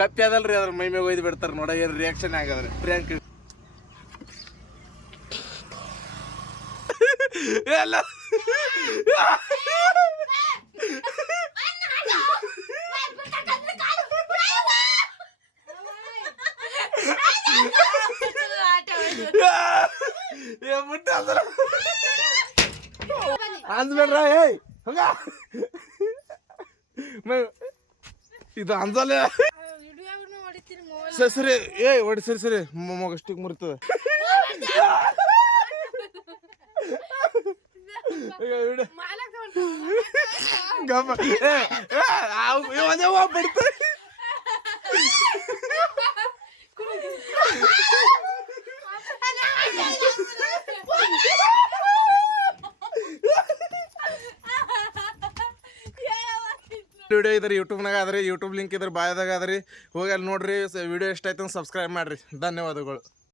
ಕಪ್ಪಿ ಅದಲ್ರಿ ಅದ್ರ ಮೈ ಮೇಲೆ ಒಯ್ದು ಬಿಡ್ತಾರ ನೋಡ ಏನ್ ರಿಯಾಕ್ಷನ್ ಆಗದ್ರಿ ಪ್ರಿಯಾಂಕ್ ಎಲ್ಲ ಅಂದ್ಬೇಡ್ರ ಏಯ್ ಹಂಗ ಇದು ಅಂಜಲ್ಲ ಸರಿ ಸರಿ ಏಯ್ ಹೊಡಿ ಸರಿ ಸರಿ ಮಗಷ್ಟಿಗೆ ಮುರಿತದ ಬಿಡ್ತ ವಿಡಿಯೋ ಇದ್ರಿ ಯೂಟ್ಯೂಬ್ನಾಗ ಆದ್ರಿ ಯೂಟ್ಯೂಬ್ ಲಿಂಕ್ ಇದ್ರ ಬಾಯದಾಗ ಆದ್ರಿ ಹೋಗಿ ಅಲ್ಲಿ ನೋಡ್ರಿ ವಿಡಿಯೋ ಎಷ್ಟಾಯ್ತು ಸಬ್ಸ್ಕ್ರೈಬ್ ಮಾಡ್ರಿ ಧನ್ಯವಾದಗಳು.